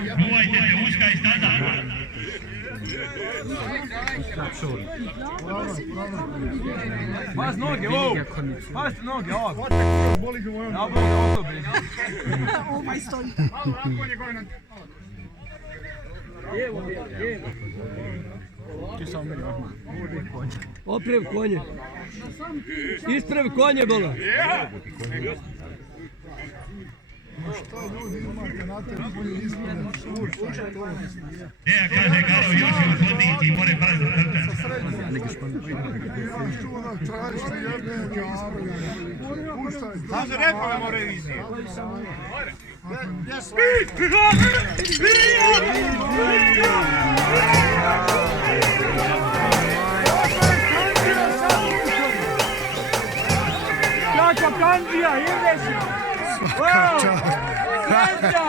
Čuvajte se, uška i staza. Pas noge, ovo! Pas noge, ovo! Ja boli ovo blizu. Ovaj stoji. Opravi konje. Ispravi konje, bola. Šta ljudi imate na telefonu ispravljeno? Ja kaže Garo, još je u hodnici, more brzo trčati. Ja ću onak tražiti jedne džave. Znam se repove moraju iznijeti. Kako Kandija, ideš! Wow! Kandija!